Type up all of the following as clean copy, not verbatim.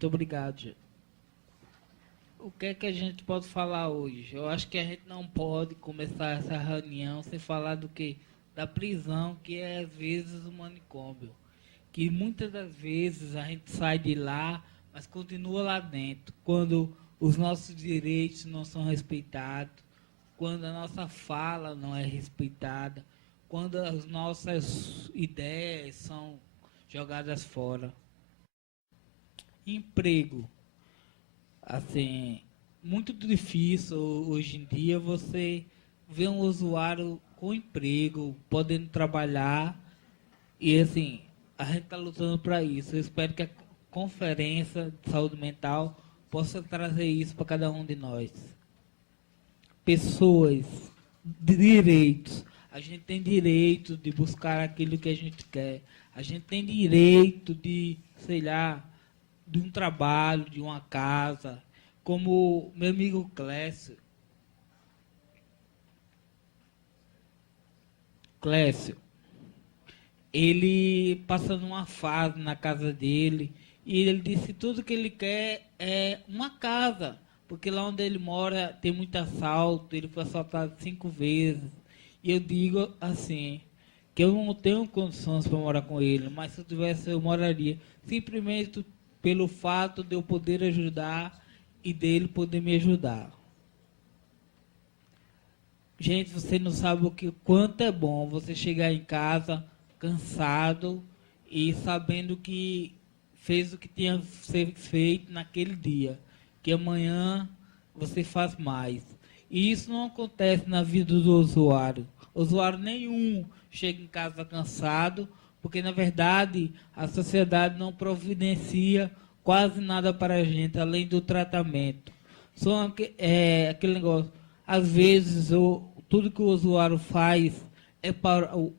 Muito obrigado, gente. O que é que a gente pode falar hoje? Eu acho que a gente não pode começar essa reunião sem falar do que? Da prisão, que é às vezes o manicômio. Que muitas das vezes a gente sai de lá, mas continua lá dentro. Quando os nossos direitos não são respeitados, quando a nossa fala não é respeitada, quando as nossas ideias são jogadas fora. Emprego. Assim, muito difícil hoje em dia você ver um usuário com emprego, podendo trabalhar. E assim, a gente está lutando para isso. Eu espero que a conferência de saúde mental possa trazer isso para cada um de nós. Pessoas, direitos. A gente tem direito de buscar aquilo que a gente quer. A gente tem direito de, sei lá, de um trabalho, de uma casa. Como meu amigo Clécio, ele passa numa fase na casa dele e ele disse que tudo que ele quer é uma casa, porque lá onde ele mora tem muito assalto, ele foi assaltado 5 vezes. E eu digo assim, que eu não tenho condições para morar com ele, mas se eu tivesse eu moraria, simplesmente pelo fato de eu poder ajudar e dele poder me ajudar. Gente, você não sabe o que quanto é bom você chegar em casa cansado e sabendo que fez o que tinha que ser feito naquele dia, que amanhã você faz mais. E isso não acontece na vida do usuário. Usuário nenhum chega em casa cansado, porque na verdade a sociedade não providencia quase nada para a gente além do tratamento. Só aquele negócio, às vezes tudo que o usuário faz é para o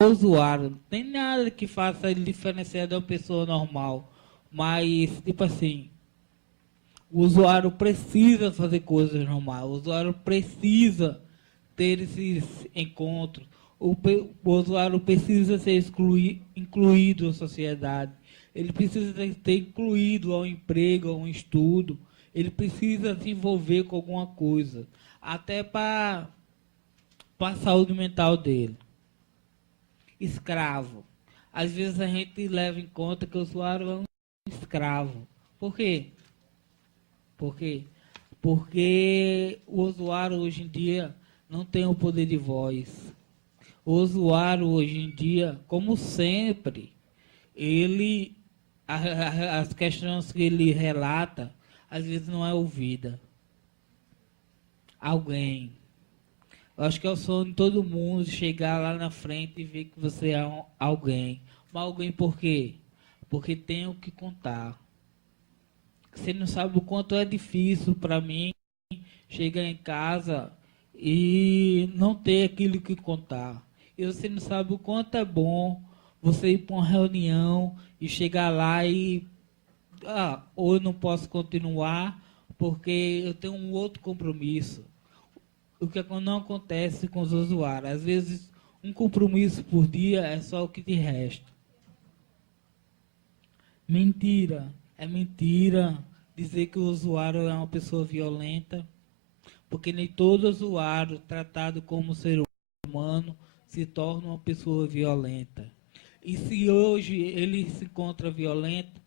usuário. Não tem nada que faça ele diferenciar de uma pessoa normal. Mas, tipo assim, o usuário precisa fazer coisas normais. O usuário precisa ter esses encontros. O usuário precisa ser incluído na sociedade. Ele precisa ser incluído ao emprego, ao estudo. Ele precisa se envolver com alguma coisa. Até para a saúde mental dele. Escravo. Às vezes a gente leva em conta que o usuário é um escravo. Por quê? Por quê? Porque o usuário hoje em dia não tem o poder de voz. O usuário hoje em dia, como sempre, ele as questões que ele relata, às vezes não é ouvida. Alguém. Eu acho que é o sonho de todo mundo chegar lá na frente e ver que você é alguém. Mas alguém por quê? Porque tem o que contar. Você não sabe o quanto é difícil para mim chegar em casa e não ter aquilo que contar. E você não sabe o quanto é bom você ir para uma reunião e chegar lá e ou eu não posso continuar porque eu tenho um outro compromisso. O que não acontece com os usuários. Às vezes, um compromisso por dia é só o que te resta. Mentira. É mentira dizer que o usuário é uma pessoa violenta, porque nem todo usuário tratado como ser humano se torna uma pessoa violenta. E se hoje ele se encontra violento,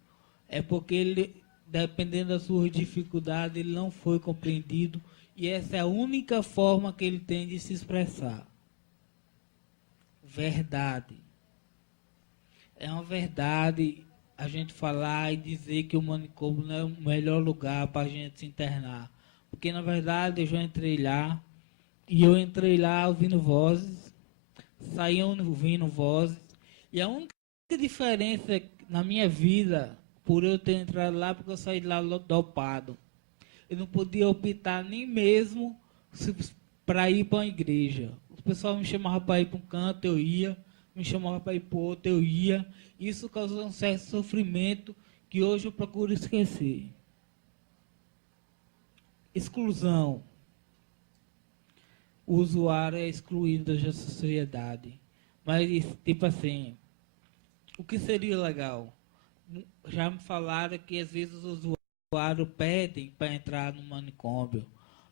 é porque ele, dependendo das suas dificuldades, ele não foi compreendido e essa é a única forma que ele tem de se expressar. Verdade. É uma verdade a gente falar e dizer que o manicômio não é o melhor lugar para a gente se internar. Porque, na verdade, eu já entrei lá e eu entrei lá ouvindo vozes, saí ouvindo vozes. E a única diferença na minha vida, por eu ter entrado lá, porque eu saí de lá dopado. Eu não podia optar nem mesmo para ir para uma igreja. O pessoal me chamava para ir para um canto, eu ia. Me chamava para ir para o outro, eu ia. Isso causou um certo sofrimento que hoje eu procuro esquecer. Exclusão. O usuário é excluído da sociedade. Mas, tipo assim, o que seria legal? Já me falaram que às vezes os usuários pedem para entrar no manicômio.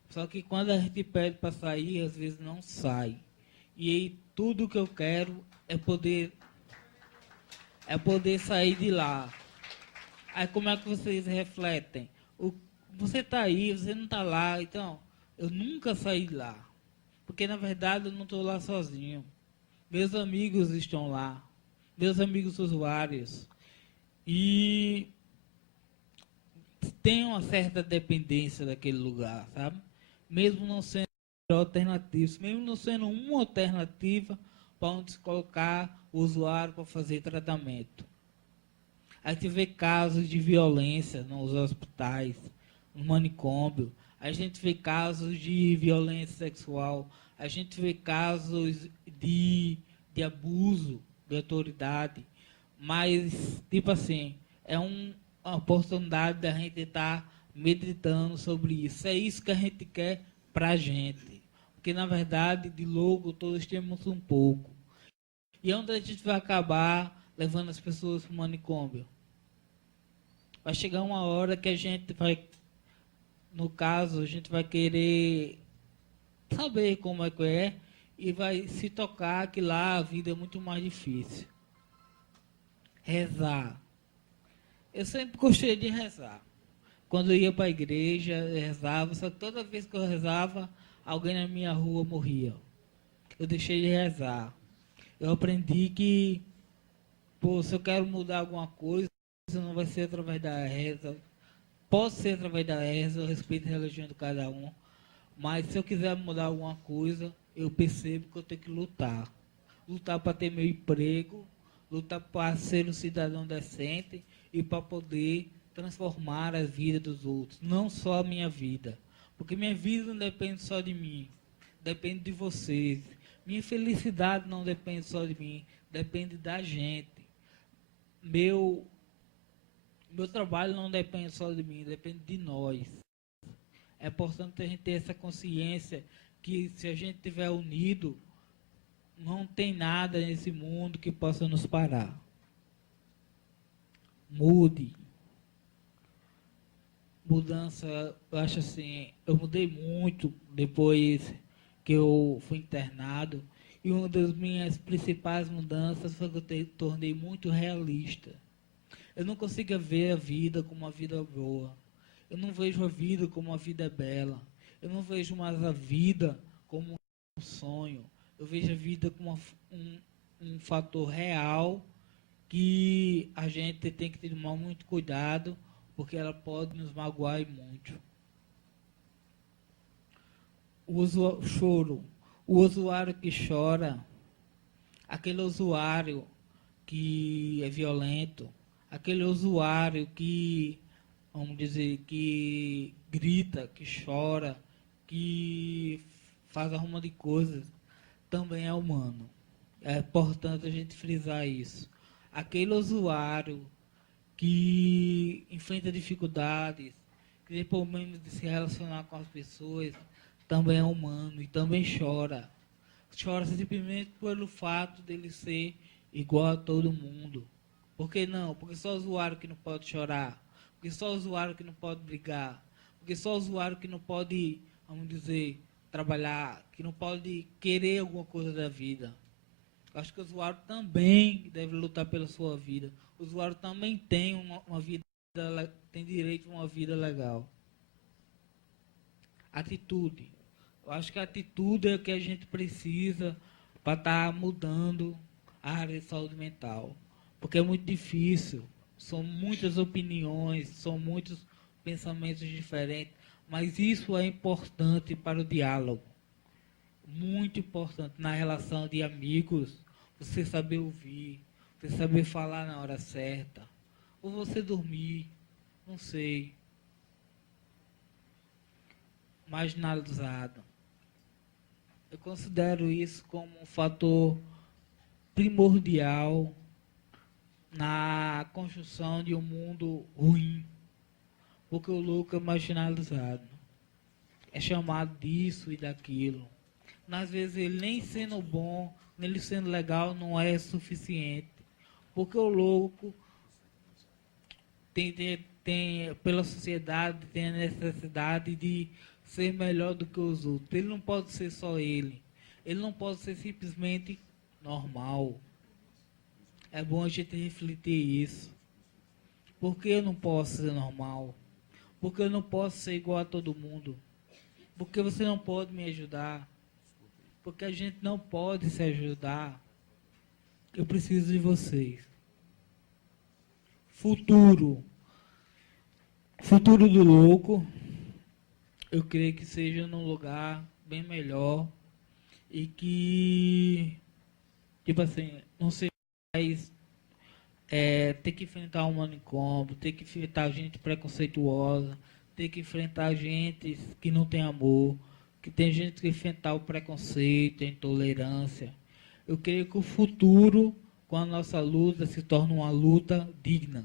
Só que quando a gente pede para sair, às vezes não sai. E aí tudo que eu quero é poder sair de lá. Aí como é que vocês refletem? Você está aí, você não está lá, então eu nunca saí de lá. Porque na verdade eu não estou lá sozinho. Meus amigos estão lá. Meus amigos usuários. E tem uma certa dependência daquele lugar, sabe? Mesmo não sendo alternativos, mesmo não sendo uma alternativa para onde se colocar o usuário para fazer tratamento. A gente vê casos de violência nos hospitais, no manicômio, a gente vê casos de violência sexual, a gente vê casos de abuso de autoridade, mas, tipo assim, é uma oportunidade da gente estar meditando sobre isso. É isso que a gente quer para a gente. Porque, na verdade, de louco, todos temos um pouco. E onde a gente vai acabar levando as pessoas para o manicômio? Vai chegar uma hora que a gente vai, no caso, a gente vai querer saber como é que é e vai se tocar que lá a vida é muito mais difícil. Rezar. Eu sempre gostei de rezar. Quando eu ia para a igreja, eu rezava, só que toda vez que eu rezava, alguém na minha rua morria. Eu deixei de rezar. Eu aprendi que, pô, se eu quero mudar alguma coisa, não vai ser através da reza. Pode ser através da reza, eu respeito a religião de cada um. Mas se eu quiser mudar alguma coisa, eu percebo que eu tenho que lutar. Lutar para ter meu emprego, lutar para ser um cidadão decente e para poder transformar a vida dos outros, não só a minha vida. Porque minha vida não depende só de mim, depende de vocês. Minha felicidade não depende só de mim, depende da gente. Meu, meu trabalho não depende só de mim, depende de nós. É importante a gente ter essa consciência que se a gente estiver unido, não tem nada nesse mundo que possa nos parar. Mude. Mudança, eu acho assim, eu mudei muito depois que eu fui internado. E uma das minhas principais mudanças foi que eu tornei muito realista. Eu não consigo ver a vida como uma vida boa. Eu não vejo a vida como uma vida bela. Eu não vejo mais a vida como um sonho. Eu vejo a vida como um fator real que a gente tem que tomar muito cuidado, porque ela pode nos magoar e muito. Choro. O usuário que chora, aquele usuário que é violento, aquele usuário que, vamos dizer, que grita, que chora, que faz arruma de coisas, também é humano. É importante a gente frisar isso. Aquele usuário que enfrenta dificuldades, que tem problemas de se relacionar com as pessoas, também é humano e também chora. Chora simplesmente pelo fato dele ser igual a todo mundo. Por que não? Porque só o usuário que não pode chorar. Porque só o usuário que não pode brigar. Porque só o usuário que não pode, vamos dizer, trabalhar, que não pode querer alguma coisa da vida. Acho que o usuário também deve lutar pela sua vida. O usuário também tem uma vida, tem direito a uma vida legal. Atitude. Eu acho que a atitude é o que a gente precisa para estar mudando a área de saúde mental. Porque é muito difícil, são muitas opiniões, são muitos pensamentos diferentes, mas isso é importante para o diálogo. Muito importante na relação de amigos, você saber ouvir, você saber falar na hora certa, ou você dormir, não sei, marginalizado. Eu considero isso como um fator primordial na construção de um mundo ruim, porque o louco é marginalizado, é chamado disso e daquilo. Às vezes ele nem sendo bom, nem ele sendo legal, não é suficiente, porque o louco pela sociedade, tem a necessidade de ser melhor do que os outros. Ele não pode ser só ele. Ele não pode ser simplesmente normal. É bom a gente refletir isso. Por que eu não posso ser normal? Por que eu não posso ser igual a todo mundo? Por que você não pode me ajudar? Porque a gente não pode se ajudar. Eu preciso de vocês. Futuro. Futuro do louco. Eu creio que seja num lugar bem melhor. E que, tipo assim, não seja mais ter que enfrentar um manicômio, ter que enfrentar gente preconceituosa, ter que enfrentar gente que não tem amor, que tem gente que enfrentar o preconceito, a intolerância. Eu creio que o futuro, com a nossa luta, se torna uma luta digna.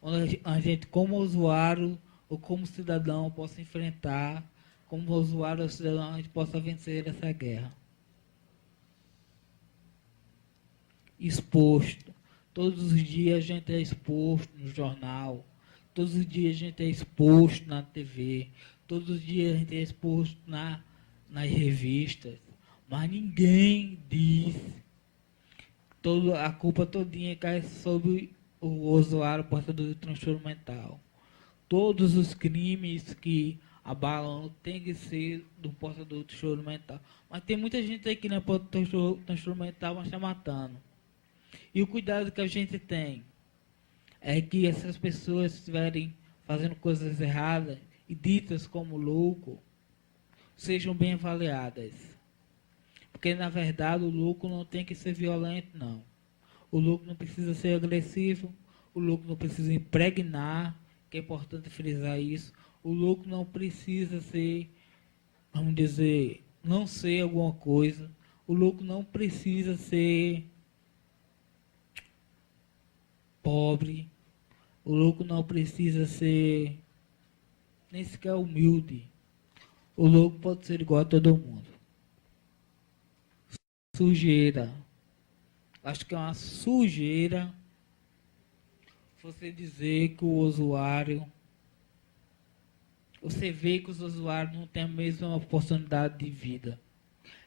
Onde a gente, como usuário ou como cidadão, possa enfrentar, como usuário ou cidadão, a gente possa vencer essa guerra. Exposto. Todos os dias a gente é exposto no jornal, todos os dias a gente é exposto na TV, todos os dias a gente é exposto nas revistas, mas ninguém diz, a culpa todinha cai sobre o usuário portador de transtorno mental. Todos os crimes que abalam têm que ser do portador de transtorno mental. Mas tem muita gente aí que não é portador de transtorno mental, mas está matando. E o cuidado que a gente tem é que essas pessoas estiverem fazendo coisas erradas e ditas como louco, sejam bem avaliadas. Porque, na verdade, o louco não tem que ser violento, não. O louco não precisa ser agressivo, o louco não precisa impregnar, que é importante frisar isso. O louco não precisa ser, vamos dizer, não ser alguma coisa. O louco não precisa ser pobre. O louco não precisa ser nem sequer humilde. O louco pode ser igual a todo mundo. Sujeira. Acho que é uma sujeira você dizer que o usuário, você vê que os usuários não têm a mesma oportunidade de vida.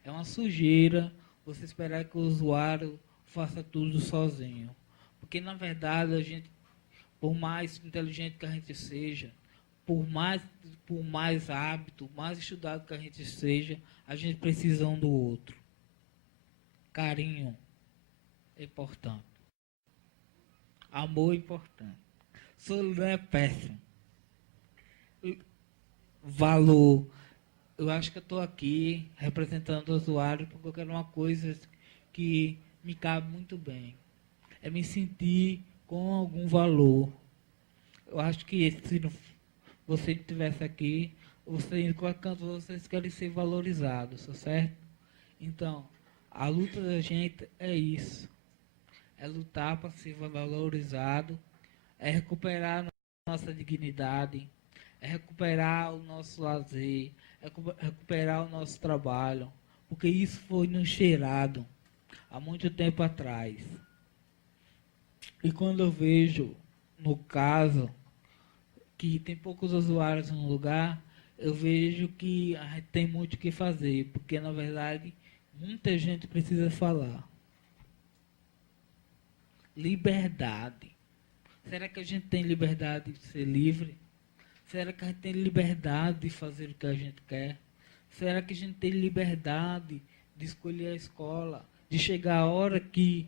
É uma sujeira você esperar que o usuário faça tudo sozinho. Porque, na verdade, a gente, por mais inteligente que a gente seja, por mais hábito, mais estudado que a gente seja, a gente precisa um do outro. Carinho é importante. Amor é importante. Solidão é péssimo. Valor. Eu acho que eu estou aqui representando o usuário porque eu quero uma coisa que me cabe muito bem. É me sentir com algum valor. Eu acho que se você estivesse aqui, você em qualquer canto, vocês querem ser valorizados, tá certo? Então, a luta da gente é isso. É lutar para ser valorizado, é recuperar a nossa dignidade, é recuperar o nosso lazer, é recuperar o nosso trabalho, porque isso foi nos cheirado há muito tempo atrás. E quando eu vejo, no caso, que tem poucos usuários no lugar, eu vejo que a gente tem muito o que fazer, porque na verdade muita gente precisa falar. Liberdade. Será que a gente tem liberdade de ser livre? Será que a gente tem liberdade de fazer o que a gente quer? Será que a gente tem liberdade de escolher a escola, de chegar a hora que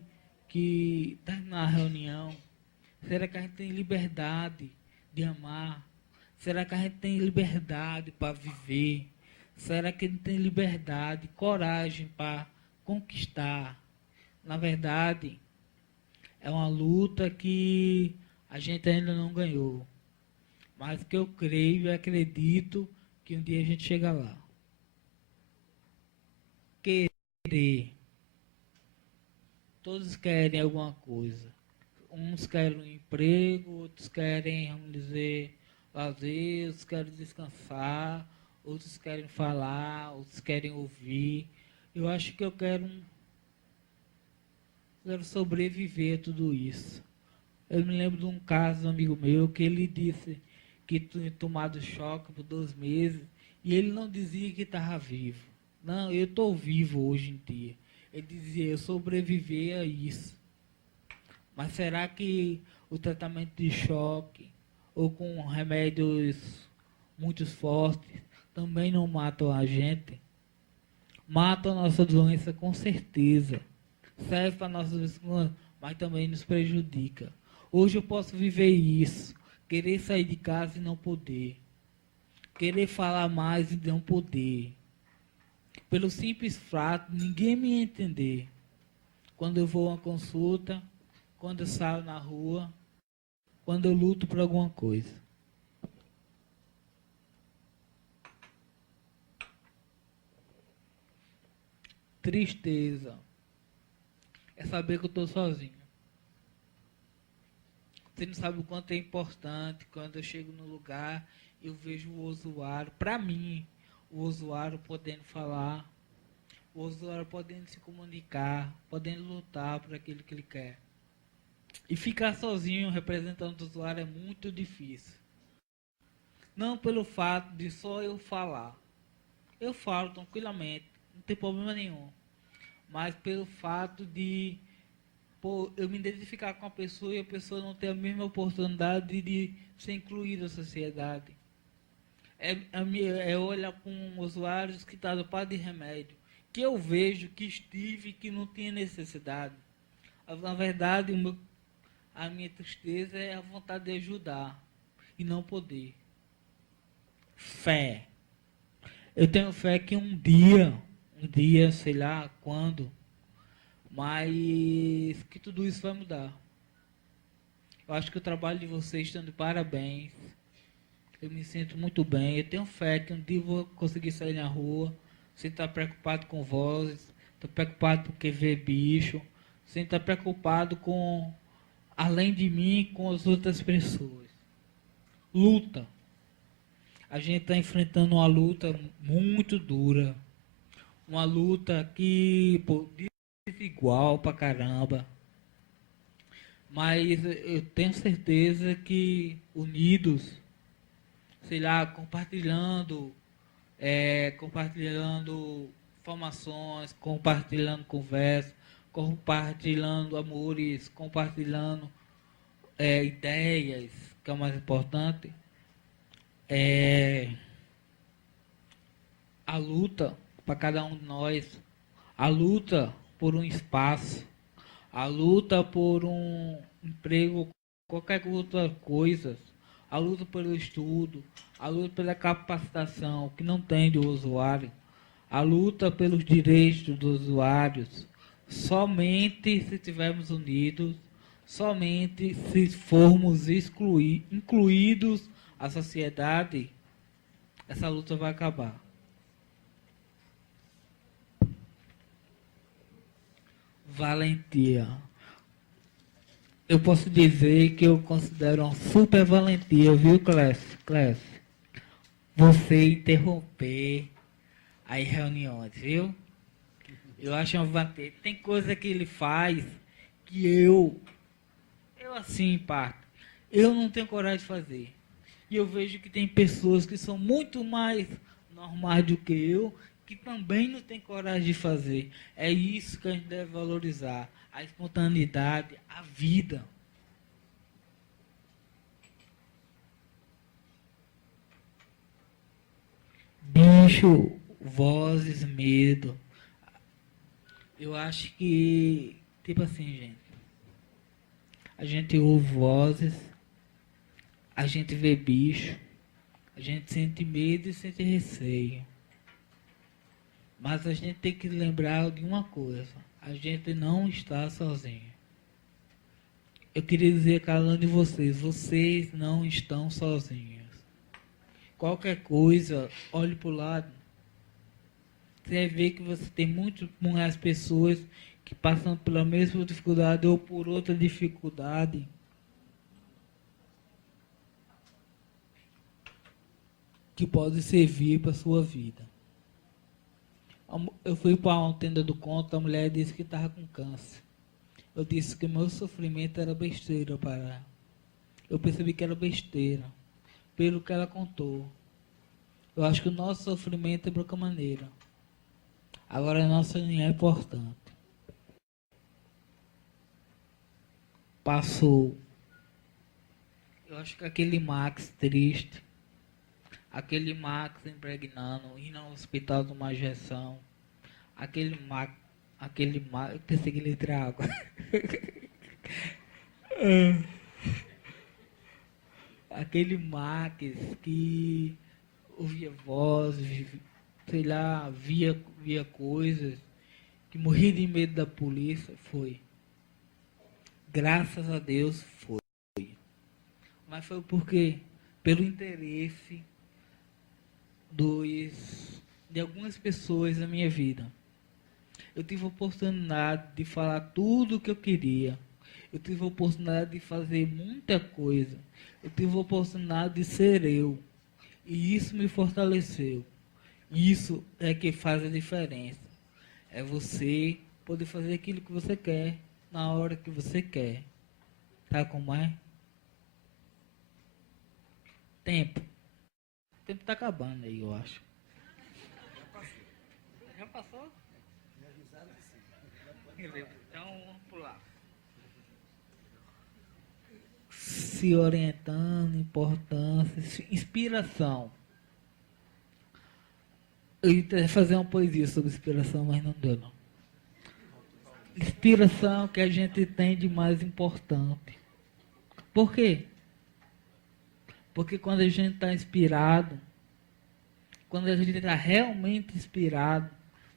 terminar a reunião? Será que a gente tem liberdade de amar? Será que a gente tem liberdade para viver? Será que a gente tem liberdade, coragem para conquistar? Na verdade, é uma luta que a gente ainda não ganhou, mas que eu creio e acredito que um dia a gente chega lá. Querer. Todos querem alguma coisa. Uns querem um emprego, outros querem, vamos dizer, lazer, outros querem descansar, outros querem falar, outros querem ouvir. Eu acho que eu quero sobreviver a tudo isso. Eu me lembro de um caso de um amigo meu que ele disse que tinha tomado choque por 2 meses e ele não dizia que estava vivo. Não, eu estou vivo hoje em dia. Ele dizia, eu sobrevivi a isso. Mas será que o tratamento de choque ou com remédios muito fortes também não matam a gente? Matam a nossa doença com certeza. Serve para nossas doenças, mas também nos prejudica. Hoje eu posso viver isso. Querer sair de casa e não poder. Querer falar mais e não poder. Pelo simples fato, ninguém me entender. Quando eu vou a uma consulta, quando eu saio na rua, quando eu luto por alguma coisa. Tristeza é saber que eu estou sozinho. Você não sabe o quanto é importante quando eu chego no lugar, eu vejo o usuário, para mim, o usuário podendo falar, o usuário podendo se comunicar, podendo lutar por aquilo que ele quer. E ficar sozinho representando o usuário é muito difícil. Não pelo fato de só eu falar. Eu falo tranquilamente, não tem problema nenhum. Mas pelo fato de eu me identificar com a pessoa e a pessoa não ter a mesma oportunidade de ser incluída na sociedade. É olhar com usuários que estão dopados de remédio, que eu vejo que estive que não tinha necessidade. Na verdade, a minha tristeza é a vontade de ajudar e não poder. Fé. Eu tenho fé que um dia, sei lá quando, mas que tudo isso vai mudar. Eu acho que o trabalho de vocês está de parabéns. Eu me sinto muito bem. Eu tenho fé que um dia eu vou conseguir sair na rua sem estar preocupado com vozes, estou preocupado porque ver bicho, sem estar preocupado com, além de mim, com as outras pessoas. Luta. A gente está enfrentando uma luta muito dura. Uma luta que, pô, desigual pra caramba. Mas eu tenho certeza que unidos, sei lá, compartilhando informações, compartilhando conversas, compartilhando amores, compartilhando ideias, que é o mais importante, é a luta para cada um de nós, a luta por um espaço, a luta por um emprego, qualquer outra coisa, a luta pelo estudo, a luta pela capacitação que não tem do usuário, a luta pelos direitos dos usuários, somente se estivermos unidos, somente se formos incluídos à sociedade, essa luta vai acabar. Valentia. Eu posso dizer que eu considero uma super valentia, viu, Clécio? Você interromper as reuniões, viu? Eu acho uma valentia. Tem coisa que ele faz que eu assim, parte, eu não tenho coragem de fazer. E eu vejo que tem pessoas que são muito mais normais do que eu, que também não tem coragem de fazer. É isso que a gente deve valorizar. A espontaneidade, a vida. Bicho, vozes, medo. Eu acho que, tipo assim, gente. A gente ouve vozes, a gente vê bicho, a gente sente medo e sente receio. Mas a gente tem que lembrar de uma coisa: a gente não está sozinho. Eu queria dizer a cada um de vocês não estão sozinhos. Qualquer coisa, olhe para o lado. Você vai ver que você tem muito mais pessoas que passam pela mesma dificuldade ou por outra dificuldade. Que pode servir para a sua vida. Eu fui para uma tenda do conto, a mulher disse que estava com câncer. Eu disse que meu sofrimento era besteira para ela. Eu percebi que era besteira, pelo que ela contou. Eu acho que o nosso sofrimento é de qualquer maneira. Agora a nossa união é importante. Passou. Eu acho que aquele Max triste, aquele Max impregnando, indo ao hospital de uma injeção, aquele Max, eu pensei que ele ia água. Aquele Max que ouvia vozes, sei lá, via coisas, que morria de medo da polícia, foi. Graças a Deus foi. Mas foi porque, pelo interesse de algumas pessoas na minha vida. Eu tive a oportunidade de falar tudo o que eu queria. Eu tive a oportunidade de fazer muita coisa. Eu tive a oportunidade de ser eu. E isso me fortaleceu. Isso é que faz a diferença. É você poder fazer aquilo que você quer, na hora que você quer. Tá como é? Tempo. O tempo tá acabando aí, eu acho. Já passou? Me avisaram que sim. Então, vamos pular. Se orientando, importância, inspiração. Eu ia fazer uma poesia sobre inspiração, mas não deu não. Inspiração que a gente tem de mais importante. Por quê? Porque quando a gente está inspirado, quando a gente está realmente inspirado,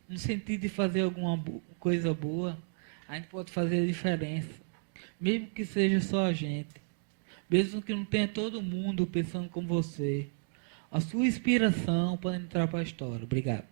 no sentido de fazer alguma coisa boa, a gente pode fazer a diferença. Mesmo que seja só a gente. Mesmo que não tenha todo mundo pensando como você. A sua inspiração pode entrar para a história. Obrigado.